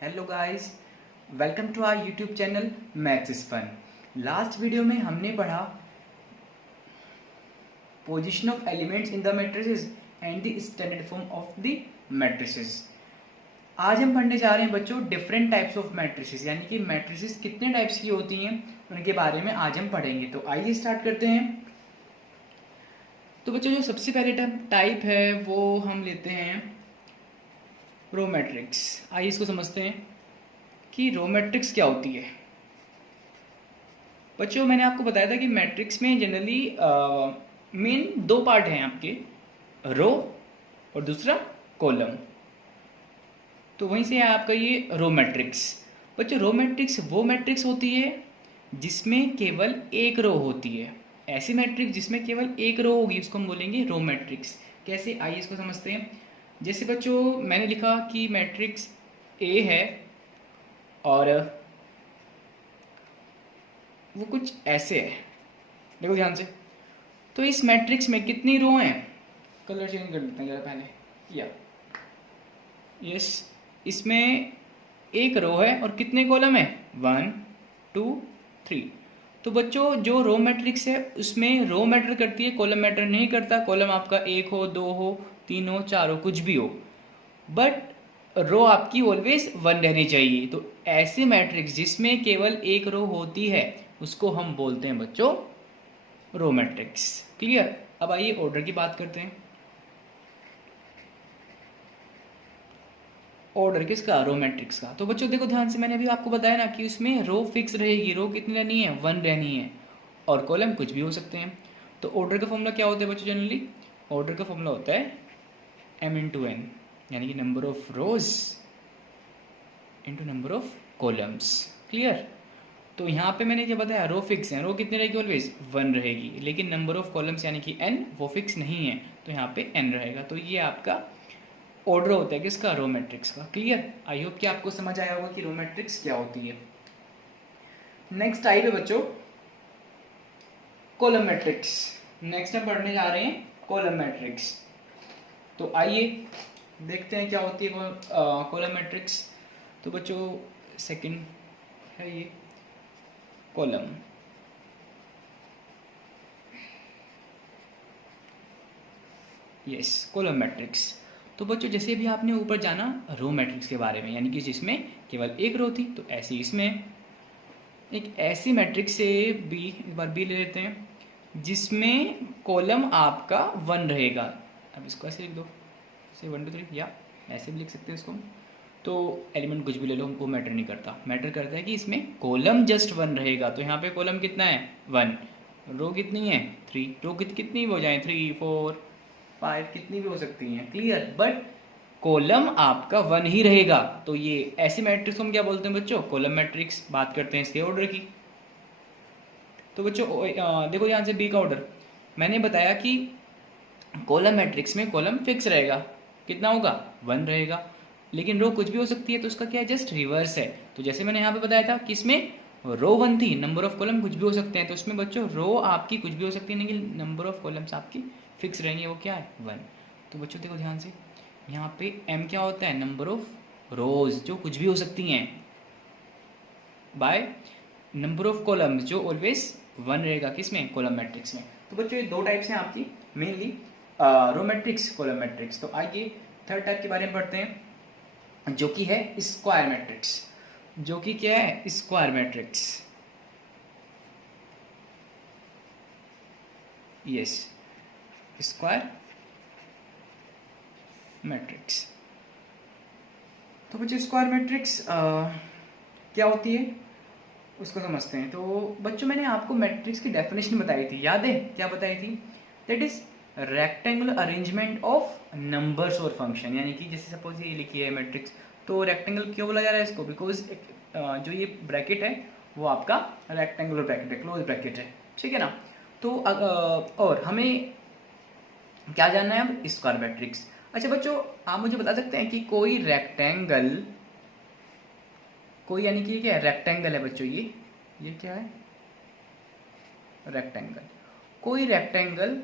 Hello guys, welcome to our YouTube channel maths is fun. Last video में हमने पढ़ा position of elements in the matrices and the standard form of the matrices. आज हम पढ़ने जा रहे हैं बच्चों डिफरेंट टाइप्स ऑफ मैट्रिसेस, यानी कि मैट्रिसेस कितने टाइप्स की होती हैं उनके बारे में आज हम पढ़ेंगे। तो आइए स्टार्ट करते हैं। तो बच्चों जो सबसे पहले टाइप है वो हम लेते हैं रो मैट्रिक्स। आइए इसको समझते हैं कि रो मैट्रिक्स क्या होती है। बच्चों मैंने आपको बताया था कि मैट्रिक्स में जनरली मेन दो पार्ट हैं आपके, रो और दूसरा कॉलम। तो वहीं से है आपका ये रो मैट्रिक्स। बच्चों रो मैट्रिक्स वो मैट्रिक्स होती है जिसमें केवल एक रो होती है। ऐसी मैट्रिक्स जिसमें केवल एक रो होगी उसको हम बोलेंगे रो मैट्रिक्स। कैसे, आइए इसको समझते हैं। जैसे बच्चों मैंने लिखा कि मैट्रिक्स ए है और वो कुछ ऐसे है, देखो ध्यान से। तो इस मैट्रिक्स में कितनी रो हैं, कलर चेंज कर देते हैं जरा पहले, या यस, इसमें एक रो है और कितने कॉलम है, 1 2 3। तो बच्चों जो रो मैट्रिक्स है उसमें रो मैटर करती है, कॉलम मैटर नहीं करता। कॉलम आपका 1 हो, 2 हो, 3 हो, 4 हो, कुछ भी हो, बट रो आपकी ऑलवेज 1 रहनी चाहिए। तो ऐसे मैट्रिक्स जिसमें केवल एक रो होती है उसको हम बोलते हैं बच्चों रो मैट्रिक्स। क्लियर। अब आइए ऑर्डर की बात करते हैं। ऑर्डर किसका, रो मैट्रिक्स का। तो बच्चों देखो ध्यान से, मैंने अभी आपको बताया ना कि उसमें रो फिक्स रहेगी। रो कितनी रहनी है, 1 रहनी है, और कॉलम कुछ भी हो सकते हैं। तो ऑर्डर का फॉर्मूला क्या होता है बच्चों, जनरली ऑर्डर का फॉर्मूला होता है m इंटू एन, यानी कि number of rose into number of columns. Clear. तो यहाँ पे मैंने क्या बताया, रो फिक्स है, रो कितनी रहेगी, ऑलवेज 1 रहेगी, लेकिन नंबर ऑफ कॉलम्स यानी कि n वो फिक्स नहीं है, तो यहाँ पे n रहेगा। तो ये आपका ऑर्डर होता है किसका, रो मैट्रिक्स का। क्लियर। आई होप कि आपको समझ आया होगा कि रो मैट्रिक्स क्या होती है। नेक्स्ट टाइप है बच्चों कॉलम मैट्रिक्स। नेक्स्ट हम पढ़ने जा रहे हैं कॉलम मैट्रिक्स। तो आइए देखते हैं क्या होती है कॉलम मैट्रिक्स। तो बच्चों सेकंड है ये कॉलम। Yes, column matrix. तो बच्चों जैसे भी आपने ऊपर जाना रो मैट्रिक्स के बारे में, यानी कि जिसमें केवल एक रो थी, तो ऐसे इसमें एक ऐसी मैट्रिक्स से बी, एक बार बी ले लेते हैं, जिसमें कॉलम आपका 1 रहेगा। अब इसको ऐसे लिख दो, से 1 2 3, या ऐसे भी लिख सकते हैं इसको। तो एलिमेंट कुछ भी ले लो, वो मैटर नहीं करता। मैटर करता है कि इसमें कॉलम जस्ट 1 रहेगा। तो यहाँ पे कॉलम कितना है, 1। रो कितनी है, 3। रो कितनी हो जाए, 3 4 5 कितनी भी हो सकती हैं। क्लियर। बट कॉलम आपका 1 ही रहेगा। तो ये ऐसी मैट्रिक्स को हम क्या बोलते हैं बच्चों, कॉलम मैट्रिक्स। बात करते हैं इसके ऑर्डर की। तो बच्चों देखो यहाँ से बी का ऑर्डर मैंने बताया कि कॉलम मैट्रिक्स में कॉलम फिक्स रहेगा, कितना होगा, 1 रहेगा, लेकिन रो कुछ भी हो सकती है। तो उसका क्या है, जस्ट रिवर्स है। तो जैसे मैंने यहाँ पे बताया था कि इसमें रो 1 थी, नंबर ऑफ कॉलम कुछ भी हो सकते हैं। तो उसमें बच्चों रो आपकी कुछ भी हो सकती है, लेकिन नंबर ऑफ कॉलम्स आपकी फिक्स रहेंगे, वो क्या है, 1। तो बच्चों देखो ध्यान से, यहाँ पे m क्या होता है, नंबर ऑफ रोज जो कुछ भी हो सकती हैं, बाय नंबर ऑफ कॉलम्स जो ऑलवेज 1 रहेगा, किसमें, कॉलम मैट्रिक्स में। तो बच्चों ये दो टाइप्स हैं आपकी mainly, row matrix, column matrix. तो आइए थर्ड टाइप के बारे में पढ़ते हैं, जो कि है स्क्वायर मैट्रिक्स। जो कि क्या है, square matrix. Yes, square matrix. तो बच्चों स्क्वायर मैट्रिक्स क्या होती है उसको समझते हैं। तो बच्चों मैंने आपको मैट्रिक्स की डेफिनेशन बताई थी, याद है क्या बताई थी, that is rectangular arrangement of numbers और फंक्शन। यानी कि जैसे सपोज ये लिखी है मैट्रिक्स, तो रेक्टेंगल क्यों बोला जा रहा है इसको, बिकॉज जो ये ब्रैकेट है वो आपका रेक्टेंगुलर ब्रैकेट है, क्लोज ब्रैकेट है, ठीक है ना। तो और हमें क्या जानना है अब, स्क्वायर मैट्रिक्स। अच्छा बच्चों आप मुझे बता सकते हैं कि कोई रेक्टेंगल, कोई यानी कि क्या है, रेक्टेंगल है बच्चों, ये क्या है, रेक्टेंगल। कोई रेक्टेंगल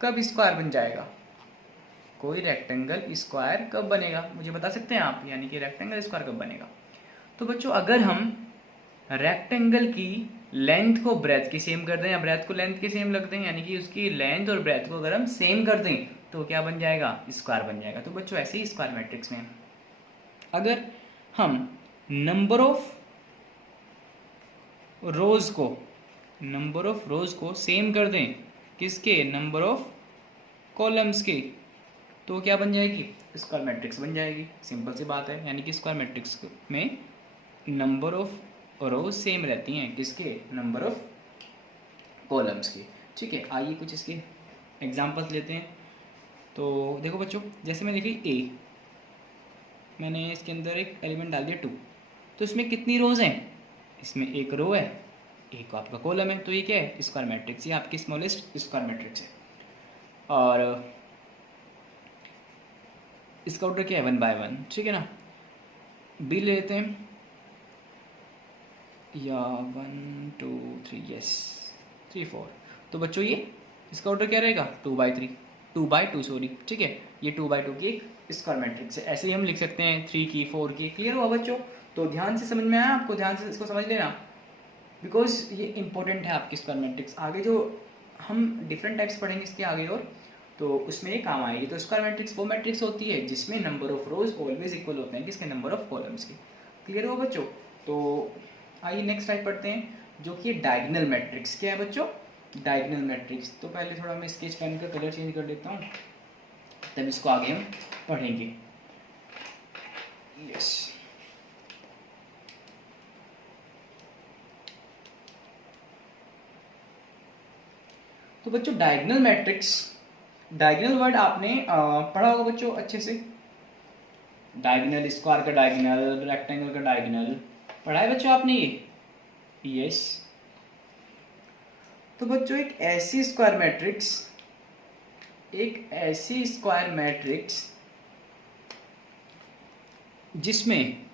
कब स्क्वायर बन जाएगा, कोई रेक्टेंगल स्क्वायर कब बनेगा, मुझे बता सकते हैं आप, यानी कि रेक्टेंगल स्क्वायर कब बनेगा। तो बच्चों अगर हम रेक्टेंगल की लेंथ को ब्रेथ की सेम कर दें या ब्रेथ को लेंथ के सेम रख दें, यानी कि उसकी लेंथ और ब्रेथ को अगर हम सेम कर दें तो क्या बन जाएगा, स्क्वायर बन जाएगा। तो बच्चों ऐसे ही स्क्वायर मैट्रिक्स में अगर हम नंबर ऑफ रोज को सेम कर दें किसके, नंबर ऑफ कॉलम्स के, तो क्या बन जाएगी, स्क्वायर मैट्रिक्स बन जाएगी। सिंपल सी बात है, यानी कि स्क्वायर मैट्रिक्स में नंबर ऑफ रोज सेम रहती हैं किसके, नंबर ऑफ कॉलम्स की। ठीक है, आइए कुछ इसके एग्जांपल्स लेते हैं। तो देखो बच्चों, जैसे मैं देखिए ए, मैंने इसके अंदर एक एलिमेंट डाल दिया 2, तो इसमें कितनी रोज हैं, इसमें एक रो है, एक आपका कॉलम है, तो ये क्या है, स्क्वायर मैट्रिक्स, ये आपकी स्मॉलेस्ट स्क्वायर मैट्रिक्स है। और इसका ऑर्डर क्या है, 1 by 1, ठीक है ना। बी ले लेते हैं, या 1 2 3, यस 3 4, तो बच्चों ये इसका ऑर्डर क्या रहेगा, 2 by 2 सॉरी, ठीक है, ये 2 by 2 की एक स्क्वायर मैट्रिक्स है। ऐसे ही हम लिख सकते हैं 3 की, 4 की। क्लियर हुआ बच्चों, तो ध्यान से समझ में आया आपको, ध्यान से इसको समझ लेना, बिकॉज ये इंपॉर्टेंट है आपकी स्क्वायर मैट्रिक्स। आगे जो हम डिफरेंट टाइप्स पढ़ेंगे इसके आगे और, तो उसमें ये काम आएगी। तो स्क्वायर मैट्रिक्स वो मैट्रिक्स होती है जिसमें number of rose always equal होते हैं किसके, नंबर ऑफ कॉलम्स के। क्लियर हुआ बच्चों, तो आइए नेक्स्ट टाइप पढ़ते हैं जो कि डायगोनल मैट्रिक्स। क्या है बच्चों, डायगोनल मैट्रिक्स। तो पहले थोड़ा मैं स्केच पेन का कलर चेंज कर देता हूँ, तब इसको आगे हम पढ़ेंगे। यस, तो बच्चों डायगोनल मैट्रिक्स, डायगोनल वर्ड आपने पढ़ा होगा बच्चों अच्छे से, डायगोनल, स्क्वायर का डायगोनल, रेक्टेंगल का डायगोनल, पढ़ा है बच्चों आपने ये, यस। तो बच्चों एक ऐसी स्क्वायर मैट्रिक्स जिसमें,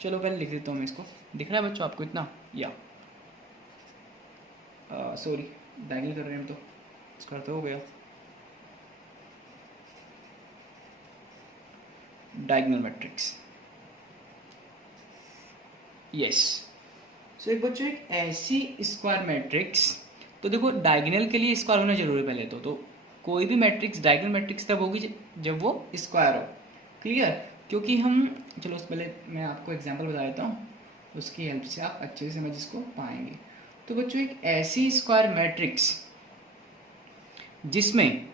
चलो पहले लिख देता हूँ मैं इसको, दिख रहा है बच्चों आपको इतना, या सॉरी डायगोनल कर रहे हैं हम, तो स्क्वायर तो हो गया, डायगोनल मैट्रिक्स, यस। सो एक बच्चों एक ऐसी स्क्वायर मैट्रिक्स, तो देखो डायगोनल के लिए स्क्वायर होना जरूरी है पहले तो कोई भी मैट्रिक्स डायगोनल मैट्रिक्स तब होगी जब वो स्क्वायर हो। क्लियर, क्योंकि हम, चलो उससे पहले मैं आपको एग्जांपल बता देता हूँ, उसकी हेल्प से आप अच्छे से समझ इसको पाएंगे। तो बच्चों एक ऐसी स्क्वायर मैट्रिक्स जिसमें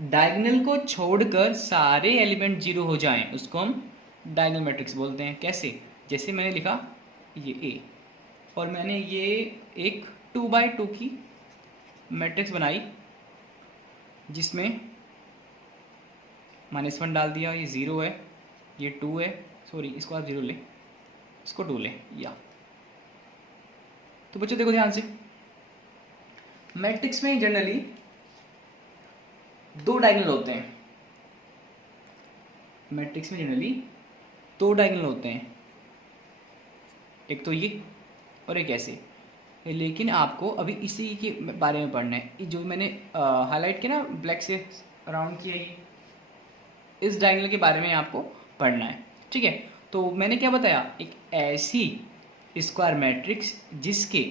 डायगोनल को छोड़कर सारे एलिमेंट जीरो हो जाएं, उसको हम डायगोनल मैट्रिक्स बोलते हैं। कैसे, जैसे मैंने लिखा ये ए, और मैंने ये एक 2 by 2 की मैट्रिक्स बनाई जिसमें -1 डाल दिया, ये 0 है, ये 2 है, सॉरी इसको आप 0 ले, इसको 2 ले, या। तो बच्चों देखो ध्यान से, मैट्रिक्स में जनरली 2 डायगोनल होते हैं, मैट्रिक्स में जनरली 2 डायगोनल होते हैं, एक तो ये और एक ऐसे। लेकिन आपको अभी इसी के बारे में पढ़ना है, जो मैंने हाईलाइट किया ना ब्लैक से राउंड किया, ये इस डायगोनल के बारे में आपको पढ़ना है। ठीक है, तो मैंने क्या बताया, एक ऐसी स्क्वायर मैट्रिक्स जिसके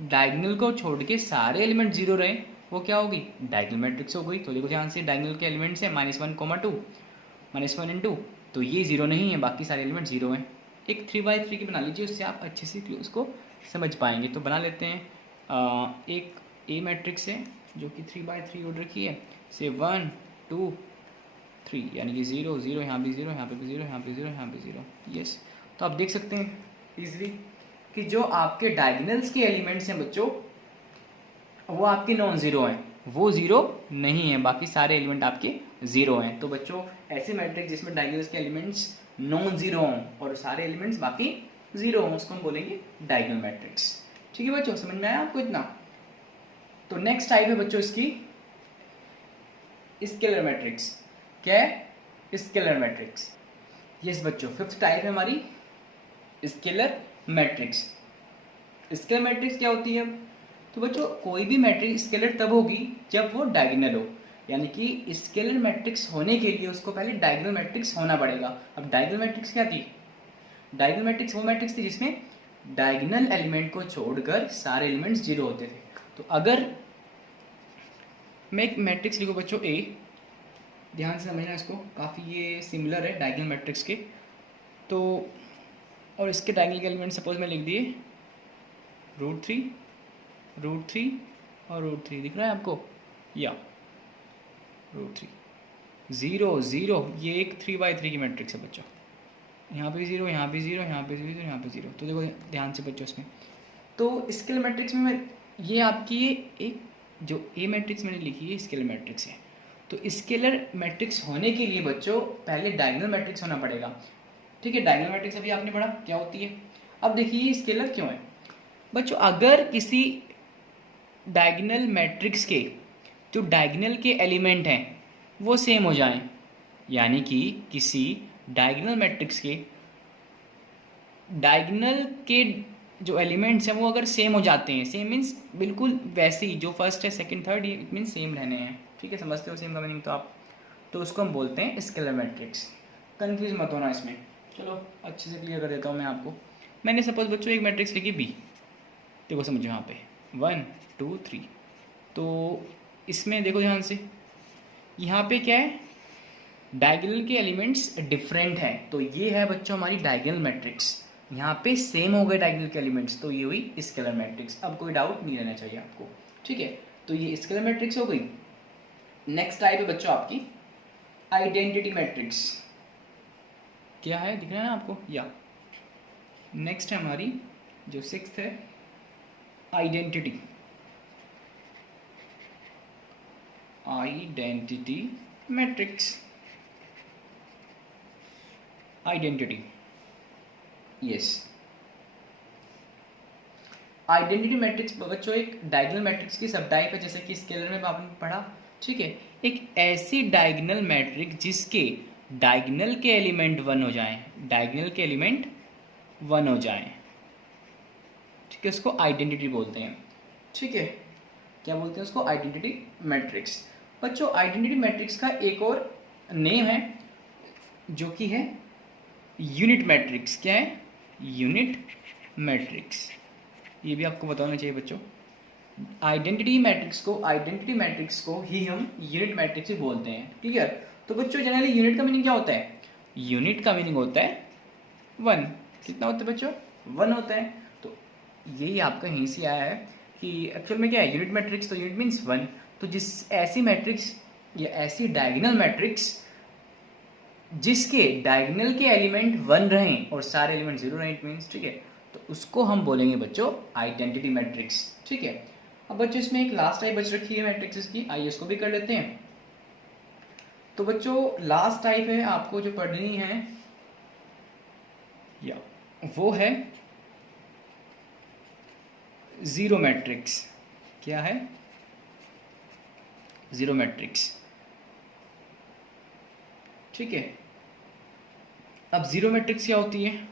डायगोनल को छोड़ के सारे एलिमेंट जीरो रहे, वो क्या होगी, डायगोनल मैट्रिक्स हो गई। तो देखो ध्यान से, डायगोनल के एलिमेंट्स हैं -1, -2, -1 and 2, तो ये जीरो नहीं है, बाकी सारे एलिमेंट जीरो हैं। एक 3 by 3 की बना लीजिए, उससे आप अच्छे से उसको समझ पाएंगे। तो बना लेते हैं, एक ए मैट्रिक्स है जो कि 3 by 3 ऑर्डर की है, से 1 2 3, यानी कि 0 0, यहाँ भी 0, यहाँ पे भी 0, यहाँ पे 0, यहाँ पे 0, यस। तो आप देख सकते हैं इजीली कि जो आपके डायगोनल्स के एलिमेंट्स हैं बच्चों, वो आपके नॉन जीरो हैं, वो जीरो नहीं है, बाकी सारे एलिमेंट आपके जीरो हैं। तो बच्चों ऐसे मैट्रिक्स जिसमें डायगोनल्स के एलिमेंट्स नॉन जीरो हों और सारे एलिमेंट्स बाकी जीरो हों, उसको हम बोलेंगे डायगोनल मैट्रिक्स। ठीक है बच्चों, समझ में आया आपको इतना। तो नेक्स्ट टाइप है बच्चों इसकी स्केलर मैट्रिक्स। क्या है, स्केलर मैट्रिक्स। यस बच्चों, 5th टाइप है हमारी स्केलर मैट्रिक्स। स्केलर मैट्रिक्स क्या होती है, तो बच्चों कोई भी मैट्रिक्स स्केलर तब होगी जब वो डायगोनल हो। यानी कि स्केलर मैट्रिक्स होने के लिए उसको पहले डायगोनल मैट्रिक्स होना पड़ेगा। अब डायगोनल मैट्रिक्स क्या थी? डायगोनल मैट्रिक्स वो मैट्रिक्स थी जिसमें डायगोनल एलिमेंट को छोड़कर सारे एलिमेंट्स जीरो होते थे। तो अगर मैं एक मैट्रिक्स लिखूँ बच्चों ए, ध्यान से समझना इसको, काफ़ी ये सिमिलर है डायगोनल मैट्रिक्स के। तो और इसके डायगोनल के एलिमेंट सपोज मैं लिख दिए √3 और √3, दिख रहा है आपको? या √3 0 0, ये एक 3×3 की मैट्रिक्स है बच्चों। यहाँ पे 0, यहाँ पे 0, यहाँ पे 0, यहाँ पे 0। तो देखो ध्यान से बच्चों इसमें, तो स्केलर मैट्रिक्स में मैं ये आपकी एक जो ए मैट्रिक्स मैंने लिखी है स्केलर मैट्रिक्स है। तो स्केलर मैट्रिक्स होने के लिए बच्चों पहले डायगोनल मैट्रिक्स होना पड़ेगा। ठीक है, डायगोनल मैट्रिक्स अभी आपने पढ़ा क्या होती है। अब देखिए स्केलर क्यों है बच्चों। अगर किसी डायगोनल मैट्रिक्स के जो डायगोनल के एलिमेंट हैं वो सेम हो जाएं, यानी कि किसी डायगोनल मैट्रिक्स के डायगोनल के जो एलिमेंट्स हैं वो अगर सेम हो जाते हैं, सेम मीन्स बिल्कुल वैसे ही जो फर्स्ट है सेकंड थर्ड, ये इट मीन्स सेम रहने हैं। ठीक है, समझते हो सेम का मीनिंग तो आप, तो उसको हम बोलते हैं स्केलर मैट्रिक्स। कंफ्यूज मत होना इसमें। चलो अच्छे से क्लियर कर देता हूँ मैं आपको। मैंने सपोज बच्चों एक मैट्रिक्स लिखी बी, देखो समझो यहाँ पे 1 2 3। तो इसमें देखो ध्यान से, यहाँ पे क्या है, डायगोनल के एलिमेंट्स डिफरेंट हैं, तो ये है बच्चों हमारी डायगोनल मैट्रिक्स। यहाँ पे सेम हो गए डायगोनल के एलिमेंट्स, तो ये हुई स्केलर मैट्रिक्स। अब कोई डाउट नहीं रहना चाहिए आपको। ठीक है, तो ये स्केलर मैट्रिक्स हो गई। नेक्स्ट टाइप है बच्चों आपकी आइडेंटिटी मैट्रिक्स। क्या है, दिख रहा है ना आपको? या नेक्स्ट है हमारी जो 6th है identity matrix. Identity, yes, identity matrix बच्चों एक डायगोनल मैट्रिक्स की सब टाइप है, जैसे कि स्केलर में आपने पढ़ा। ठीक है, एक ऐसी डायगोनल मैट्रिक्स जिसके डायगोनल के एलिमेंट 1 हो जाएं, डायगोनल के एलिमेंट 1 हो जाएं। ठीक है, उसको आइडेंटिटी बोलते हैं। ठीक है, क्या बोलते हैं उसको? Identity matrix. बच्चों आइडेंटिटी मैट्रिक्स का एक और नेम है जो कि है यूनिट मैट्रिक्स। क्या है? Unit matrix. ये भी आपको बताना चाहिए बच्चों। आइडेंटिटी मैट्रिक्स को ही हम यूनिट मैट्रिक्स ही बोलते हैं। क्लियर? तो बच्चों जनरली यूनिट का मीनिंग क्या होता है? यूनिट का मीनिंग होता है 1। कितना होता है बच्चों? 1 होता है। तो यही आपका यहीं से आया है कि एक्चुअल में क्या है यूनिट मैट्रिक्स, तो यूनिट मीन्स 1। तो जिस ऐसी मैट्रिक्स या ऐसी डायगोनल मैट्रिक्स जिसके डायगोनल के एलिमेंट 1 रहें और सारे एलिमेंट 0 रहें, इट मीन्स, ठीक है, तो उसको हम बोलेंगे बच्चों आइडेंटिटी मैट्रिक्स। ठीक है, अब बच्चों इसमें एक लास्ट टाइप बच रखी है मैट्रिक्स की, आइए उसको भी कर लेते हैं। तो बच्चों लास्ट टाइप है आपको जो पढ़नी है या वो है जीरो मैट्रिक्स। क्या है? Zero matrix. ठीक है, अब जीरो मैट्रिक्स क्या होती है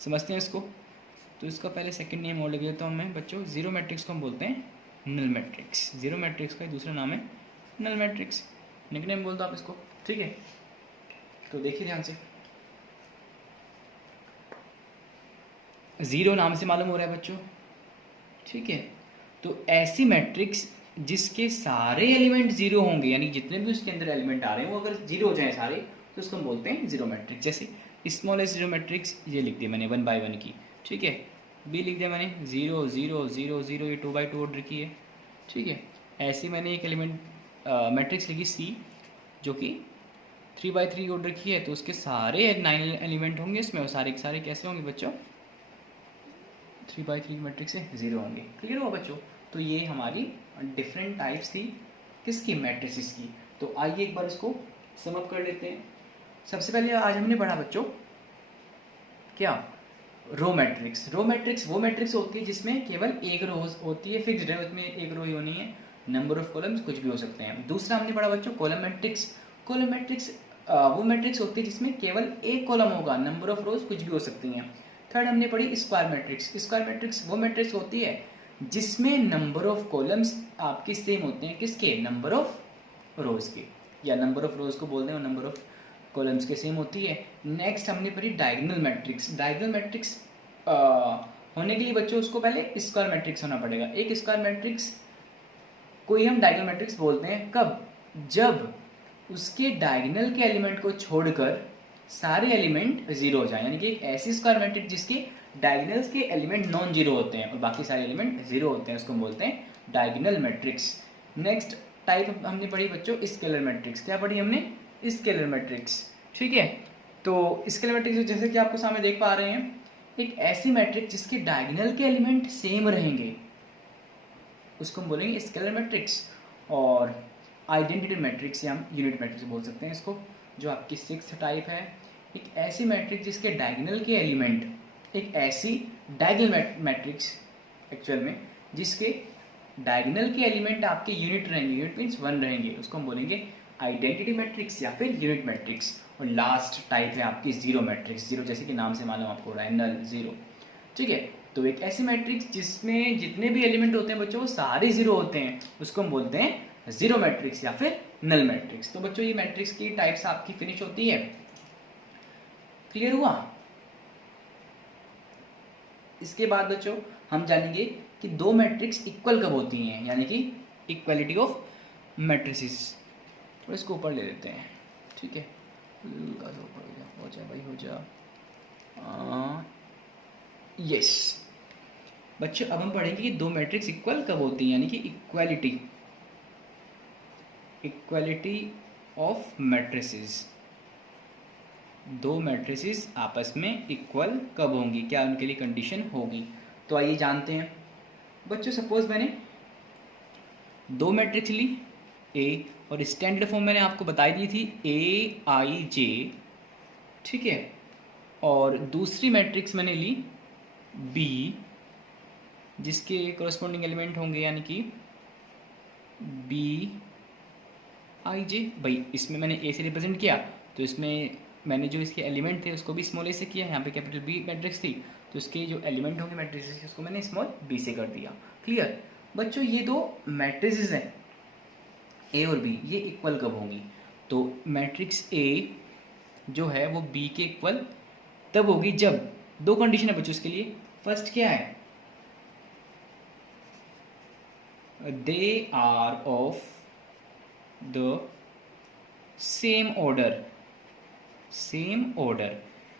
समझते हैं इसको। तो इसका पहले सेकंड नेम और लिख देता हूँ मैं बच्चों। जीरो मैट्रिक्स को हम बोलते हैं नल मैट्रिक्स। जीरो मैट्रिक्स का दूसरा नाम है नल मैट्रिक्स, निकनेम बोल दो आप इसको। ठीक है, तो देखिए ध्यान से, जीरो नाम से मालूम हो रहा है बच्चों। ठीक है, तो ऐसी मैट्रिक्स जिसके सारे एलिमेंट जीरो होंगे, यानी जितने भी उसके अंदर एलिमेंट आ रहे हैं वो अगर जीरो हो जाए सारे, तो उसको हम बोलते हैं जीरो मैट्रिक्स। जैसे स्मॉलेस्ट जीरो मैट्रिक्स ये लिख दिया मैंने 1 by 1 की। ठीक है, बी लिख दिया मैंने 0 0 0 0, ये 2 by 2 ऑर्डर की है। ठीक है, ऐसी मैंने एक एलिमेंट मैट्रिक्स लिखी सी जो कि 3 by 3 ऑर्डर की है, तो उसके सारे 9 एलिमेंट होंगे इसमें, और सारे के सारे कैसे होंगे बच्चों? 3 by 3 मैट्रिक्स से 0 होंगे। क्लियर हुआ बच्चों? तो ये हमारी डिफरेंट टाइप्स थी किसकी? मैट्रिसेस की। तो आइए एक बार इसको समअप कर लेते हैं। सबसे पहले आज हमने पढ़ा बच्चों क्या? Row matrix. रो मैट्रिक्स वो मैट्रिक्स होती है जिसमें केवल एक रो होती है, फिक्स्ड है, उसमें एक रो ही होनी है, नंबर ऑफ कॉलम्स कुछ भी हो सकते हैं। दूसरा हमने पढ़ा बच्चों कॉलम मैट्रिक्स। कॉलम मैट्रिक्स वो मैट्रिक्स होती है जिसमें केवल एक कॉलम होगा, नंबर ऑफ रोज कुछ भी हो सकती हैं। थर्ड हमने पढ़ी स्क्वायर मैट्रिक्स। स्क्वायर मैट्रिक्स वो मैट्रिक्स होती है जिसमें नंबर ऑफ कॉलम्स आपके सेम होते हैं, किसके? नंबर ऑफ रोज के, या नंबर ऑफ रोज को बोलते हैं और नंबर ऑफ कॉलम्स के सेम होती है। नेक्स्ट हमने पढ़ी डायगोनल मैट्रिक्स। डायगोनल मैट्रिक्स होने के लिए बच्चों उसको पहले स्क्वायर मैट्रिक्स होना पड़ेगा। एक स्क्वायर मैट्रिक्स कोई हम डायगोनल मैट्रिक्स बोलते हैं कब, जब उसके डायगोनल के एलिमेंट को छोड़कर सारे एलिमेंट जीरो हो जाए, यानी कि एक ऐसी स्क्वायर मैट्रिक्स जिसके डायगोनल्स के एलिमेंट नॉन जीरो होते हैं और बाकी सारे एलिमेंट जीरो होते हैं, उसको हम बोलते हैं डायगोनल मैट्रिक्स। नेक्स्ट टाइप हमने पढ़ी बच्चों स्केलर मैट्रिक्स। क्या पढ़ी हमने, स्केलर मैट्रिक्स, ठीक है। तो स्केलर मैट्रिक्स जैसे कि आपको सामने देख पा रहे हैं, एक ऐसी मैट्रिक्स जिसके डायगोनल के एलिमेंट सेम रहेंगे उसको हम बोलेंगे स्केलर मैट्रिक्स। और आइडेंटिटी मैट्रिक्स या हम यूनिट मैट्रिक्स बोल सकते हैं इसको, जो आपकी 6th टाइप है। एक ऐसी मैट्रिक्स जिसके डायगोनल के एलिमेंट, एक ऐसी डायगोनल मैट्रिक्स एक्चुअल में जिसके डायगोनल के एलिमेंट आपके यूनिट रहेंगे, यूनिट मीन्स 1 रहेंगे, उसको हम बोलेंगे आइडेंटिटी मैट्रिक्स या फिर यूनिट मैट्रिक्स। और लास्ट टाइप है आपकी जीरो मैट्रिक्स। जीरो जैसे कि नाम से मालूम आपको हो रहा है, नल, जीरो, ठीक है। तो एक ऐसी मैट्रिक्स जिसमें जितने भी एलिमेंट होते हैं बच्चों वो सारे जीरो होते हैं, उसको हम बोलते हैं जीरो मैट्रिक्स या फिर नल मैट्रिक्स। तो बच्चों ये मैट्रिक्स की टाइप्स आपकी फिनिश होती है। क्लियर हुआ? इसके बाद बच्चों हम जानेंगे कि दो मैट्रिक्स इक्वल कब होती हैं, यानी कि इक्वलिटी ऑफ मैट्रिसेस। और इसको ऊपर ले लेते हैं, ठीक है, हो जा भाई, हो जा। यस बच्चों, अब हम पढ़ेंगे कि दो मैट्रिक्स इक्वल कब होती हैं, यानी कि इक्वालिटी ऑफ मैट्रिसेस। दो मैट्रिसेस आपस में इक्वल कब होंगी, क्या उनके लिए कंडीशन होगी। तो आइए जानते हैं बच्चों। सपोज मैंने दो मैट्रिक्स ली ए, और स्टैंडर्ड फॉर्म मैंने आपको बताई दी थी AIJ, ठीक है। और दूसरी मैट्रिक्स मैंने ली B, जिसके कॉरस्पॉन्डिंग एलिमेंट होंगे यानी कि BIJ। भाई इसमें मैंने A से रिप्रेजेंट किया, तो इसमें मैंने जो इसके एलिमेंट थे उसको भी स्मॉल a से किया। यहाँ पे कैपिटल B मैट्रिक्स थी, तो इसके जो एलिमेंट होंगे मैट्रिक्स उसको मैंने स्मॉल b से कर दिया। क्लियर बच्चों? ये दो मैट्रिसेस हैं A और B, ये इक्वल कब होंगी? तो मैट्रिक्स A जो है वो B के इक्वल तब होगी जब दो कंडीशन है बच्चों इसके लिए। फर्स्ट क्या है, they are of the same order. Same order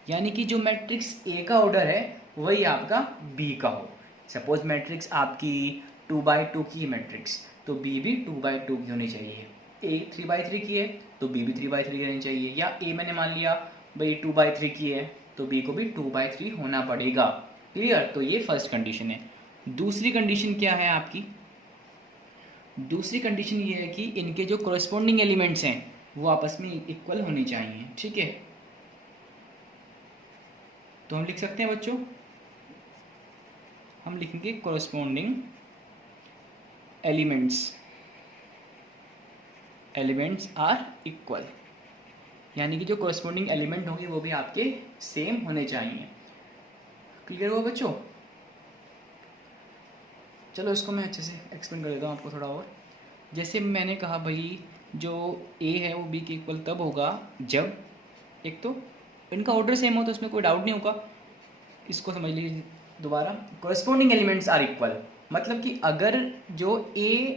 यानी कि जो मैट्रिक्स A का ऑर्डर है वही आपका B का हो। सपोज मैट्रिक्स आपकी 2x2 की मैट्रिक्स, तो B भी 2x2 की होनी चाहिए। A 3x3 की है तो B भी 3x3 की रहनी चाहिए। या A मैंने मान लिया भाई 2x3 की है तो B को भी 2x3 होना पड़ेगा। क्लियर? तो ये फर्स्ट कंडीशन है। दूसरी कंडीशन क्या है आपकी? दूसरी कंडीशन ये है कि इनके जो कॉरस्पॉन्डिंग एलिमेंट्स हैं वो आपस में इक्वल होने चाहिए, ठीक है। तो हम लिख सकते हैं बच्चों, हम लिखेंगे कॉरस्पॉन्डिंग एलिमेंट्स आर इक्वल, यानी कि जो कॉरस्पॉन्डिंग एलिमेंट होंगे वो भी आपके सेम होने चाहिए। क्लियर हुआ बच्चों? चलो इसको मैं अच्छे से एक्सप्लेन कर देता हूँ आपको थोड़ा और। जैसे मैंने कहा भाई जो A है वो B के इक्वल तब होगा जब एक तो इनका ऑर्डर सेम हो, तो इसमें कोई डाउट नहीं होगा। इसको समझ लीजिए दोबारा, कॉरस्पॉन्डिंग एलिमेंट्स आर इक्वल मतलब कि अगर जो A,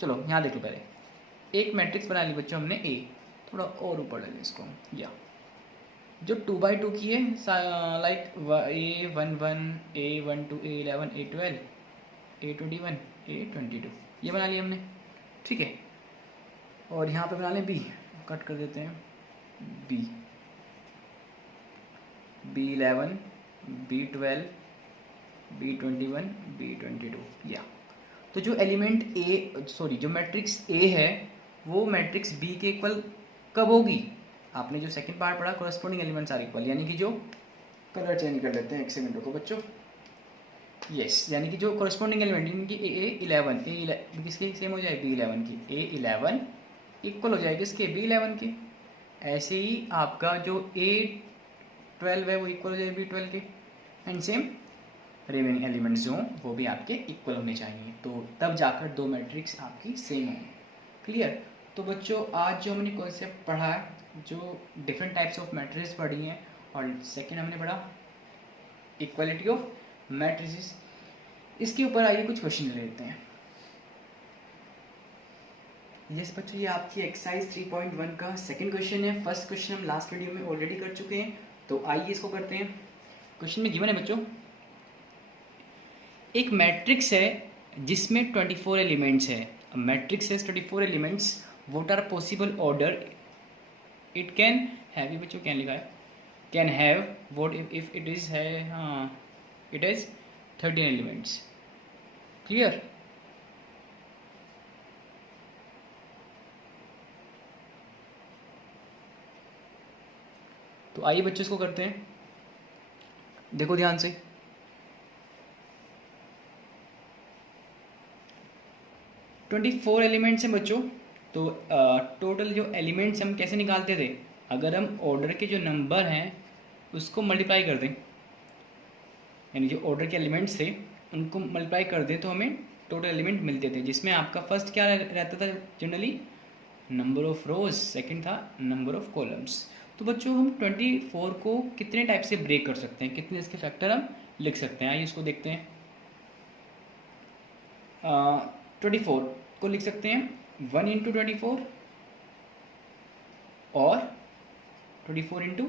चलो यहाँ देख लो, पहले एक मैट्रिक्स बना ली बच्चों हमने A, थोड़ा और ऊपर ले लें इसको, या जो 2x2 की है like A11 A12 A11 A12 A21 A22, ये बना लिया हमने, ठीक है। और यहाँ पे बना लें B, कट कर देते हैं B11 B12 B21 B22, या तो जो एलिमेंट जो मैट्रिक्स A है वो मैट्रिक्स B के इक्वल कब होगी? आपने जो सेकंड पार्ट पढ़ा कॉरस्पॉन्डिंग एलिमेंट्स आर इक्वल, यानी कि जो कलर चेंज कर लेते हैं, एक सेकंड रुको बच्चों। यस, यानी कि जो कॉरस्पॉन्डिंग एलिमेंट यानी कि A11 किसके सेम हो जाए? B11 की। A11 इक्वल हो जाएगी इसके B11 के। ऐसे ही आपका जो A12 है वो इक्वल हो जाएगा B12 के, एंड सेम रिमेनिंग एलिमेंट्स जो वो भी आपके इक्वल होने चाहिए, तो तब जाकर दो मैट्रिक्स आपकी सेम होंगे। क्लियर? तो बच्चों आज जो हमने कॉन्सेप्ट पढ़ा है, जो डिफरेंट टाइप्स ऑफ मैट्रिसेस पढ़ी हैं, और सेकंड हमने पढ़ा इक्वालिटी ऑफ मैट्रिसेस, इसके ऊपर आइए कुछ क्वेश्चन ले लेते हैं। यस बच्चों, ये आपकी एक्सरसाइज 3.1 का सेकंड क्वेश्चन है। फर्स्ट क्वेश्चन हम लास्ट वीडियो में ऑलरेडी कर चुके हैं, तो आइए इसको करते हैं। क्वेश्चन में गिवन है बच्चों, एक मैट्रिक्स है जिसमें 24 एलिमेंट्स है। मैट्रिक्स है 24 elements, what are possible order it can have, ये बच्चों कैन लिखा है, can have what if it is है, हाँ इट इज 13 एलिमेंट्स। क्लियर? तो आइए बच्चों इसको करते हैं। देखो ध्यान से, ट्वेंटी 24 एलिमेंट्स हैं बच्चों। तो टोटल जो एलिमेंट्स हम कैसे निकालते थे, अगर हम ऑर्डर के जो नंबर हैं उसको मल्टीप्लाई कर दें, यानी जो ऑर्डर के एलिमेंट्स थे उनको मल्टीप्लाई कर दें तो हमें टोटल एलिमेंट मिलते थे, जिसमें आपका फर्स्ट क्या रहता था generally, number of rose, second था नंबर ऑफ कॉलम्स। तो बच्चों हम 24 को कितने टाइप से ब्रेक कर सकते हैं, कितने इसके फैक्टर हम लिख सकते हैं, आइए इसको देखते हैं। 24 को लिख सकते हैं 1 इंटू 24 और 24 इंटू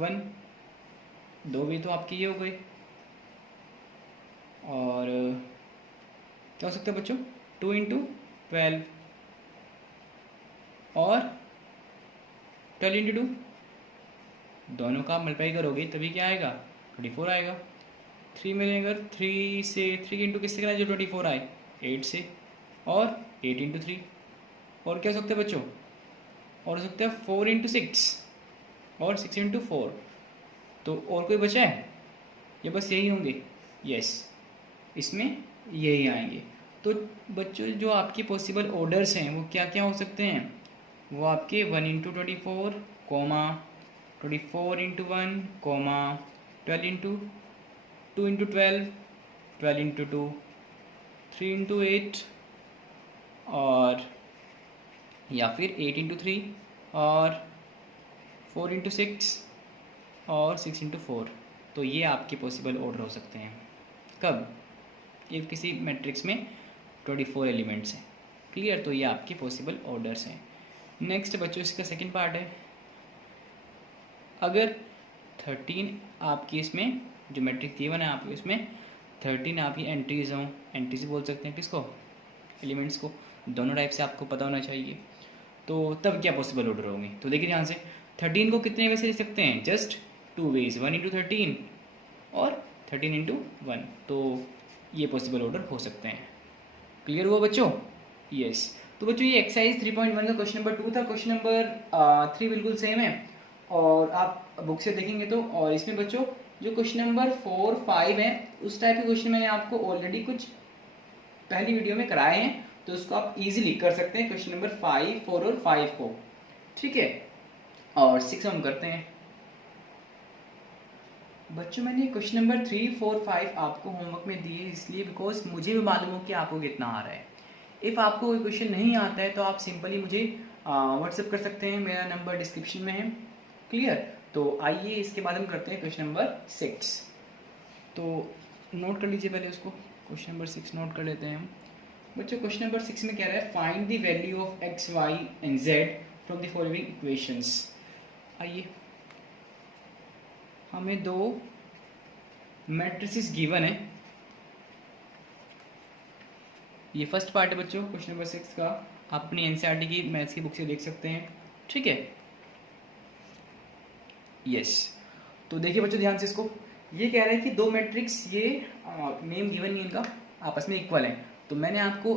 1, दो वे तो आपके ये हो गए। और क्या हो सकता है बच्चों, 2 इंटू 12 और 12 इंटू 2, दोनों का मल्टीप्लाई करोगे तभी क्या आएगा, 24 आएगा। 3 मिलेगा, 3 से 3 इंटू किससे करा जो 24 आए, 8 से, और 8 इंटू 3, और क्या हो सकता है बच्चों, और हो सकता है 4 इंटू 6 और 6 इंटू 4। तो और कोई बचा है या बस यही होंगे? यस, इसमें यही आएंगे। तो बच्चों जो आपके पॉसिबल ऑर्डर्स हैं वो क्या क्या हो सकते हैं, वो आपके 1 into 24 comma 24 into 1 comma 12 into 2 into 12, 12 into 2, 3 into 8, और या फिर 8 इंटू 3 और 4 इंटू 6 और 6 इंटू 4। तो ये आपके पॉसिबल ऑर्डर हो सकते हैं। कब? ये किसी मैट्रिक्स में 24 एलिमेंट्स हैं। क्लियर? तो ये आपके पॉसिबल ऑर्डर्स हैं। नेक्स्ट बच्चों इसका सेकंड पार्ट है, अगर 13 आपकी इसमें जो मैट्रिक्स गिवन है आपको, इसमें 13 आपकी एंट्रीज हों, एंट्रीज बोल सकते हैं किसको, एलिमेंट्स को, दोनों टाइप से आपको पता होना चाहिए। तो तब क्या पॉसिबल ऑर्डर होंगे, तो देखिए ध्यान से, 13 को कितने वे से लिख सकते हैं, जस्ट 2 वेज, 1 इंटू 13 और 13 इंटू 1। तो ये पॉसिबल ऑर्डर हो सकते हैं। क्लियर हुआ बच्चों? यस। तो बच्चों ये एक्सरसाइज 3.1 का क्वेश्चन नंबर 2 था। क्वेश्चन नंबर 3 बिल्कुल सेम है, और आप बुक से देखेंगे तो, और इसमें बच्चों जो क्वेश्चन नंबर 4, 5 है उस टाइप के क्वेश्चन मैंने आपको ऑलरेडी कुछ पहली वीडियो में कराए हैं, तो उसको आप इजीली कर सकते हैं क्वेश्चन नंबर 5, 4 और 5 को। ठीक है, और 6 हम करते हैं। बच्चों मैंने क्वेश्चन नंबर 3, 4, 5 आपको होमवर्क में दिए इसलिए बिकॉज मुझे भी मालूम हो कि आपको कितना आ रहा है। इफ़ आपको कोई क्वेश्चन नहीं आता है तो आप सिंपली मुझे व्हाट्सएप कर सकते हैं, मेरा नंबर डिस्क्रिप्शन में है। क्लियर? तो आइए इसके बाद हम करते हैं क्वेश्चन नंबर 6। तो नोट कर लीजिए पहले उसको, क्वेश्चन नंबर 6 नोट कर लेते हैं हम। बच्चों क्वेश्चन नंबर 6 में कह रहा है find the value of x, y and z from the following equations. आइए, हमें दो मैट्रिसेस गिवन है। ये फर्स्ट पार्ट है बच्चों क्वेश्चन नंबर 6 का, आप अपनी एनसीईआरटी की मैथ्स की बुक से देख सकते हैं। ठीक है, यस। तो देखिए बच्चों ध्यान से इसको, ये कह रहा है कि दो मैट्रिक्स, ये नेम गिवन नहीं इनका, आपस में इक्वल है। तो मैंने आपको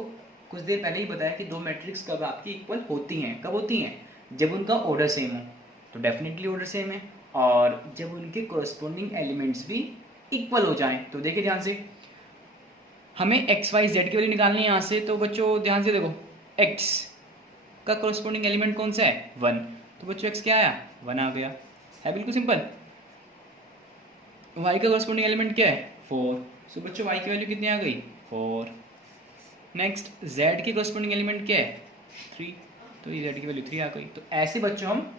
कुछ देर पहले ही बताया कि दो मैट्रिक्स कब आपकी इक्वल होती हैं, कब होती हैं, जब उनका ऑर्डर सेम हो, तो डेफिनेटली ऑर्डर सेम है, और जब उनके कोरस्पोंडिंग एलिमेंट्स भी इक्वल हो जाएं। तो देखिए ध्यान से, हमें एक्स वाई जेड की वैल्यू निकालनी है यहाँ से। तो बच्चों ध्यान से देखो, एक्स का कोरस्पोंडिंग एलिमेंट कौन सा है, 1। तो बच्चों एक्स क्या आया, 1 आ गया, है बिल्कुल सिंपल। वाई का कोरस्पोंडिंग एलिमेंट क्या है, 4। सो बच्चों वाई की वैल्यू कितनी आ गई, 4। नेक्स्ट z के कॉरस्पॉन्डिंग एलिमेंट क्या है 3, तो ये z की वैल्यू 3 आ गई। तो ऐसे बच्चों हम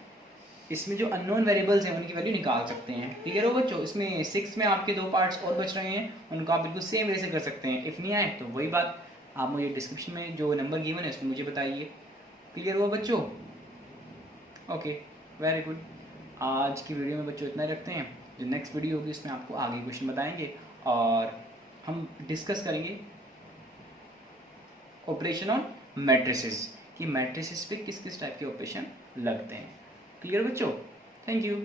इसमें जो अननोन वेरिएबल्स हैं उनकी वैल्यू निकाल सकते हैं। क्लियर हो बच्चों? इसमें 6 में आपके 2 पार्ट्स और बच रहे हैं, उनको आप बिल्कुल सेम वे से कर सकते हैं। इफ़ नहीं आए तो वही बात आप मुझे डिस्क्रिप्शन में जो नंबर गिवन है उसमें मुझे बताइए। क्लियर हुआ बच्चों? Okay, very good. आज की वीडियो में बच्चों इतना ही रखते हैं। जो नेक्स्ट वीडियो होगी उसमें आपको आगे क्वेश्चन बताएंगे और हम डिस्कस करेंगे ऑपरेशन ऑन मैट्रिसेस कि मैट्रिसेस पे किस किस टाइप के ऑपरेशन लगते हैं। क्लियर बच्चों? Thank you.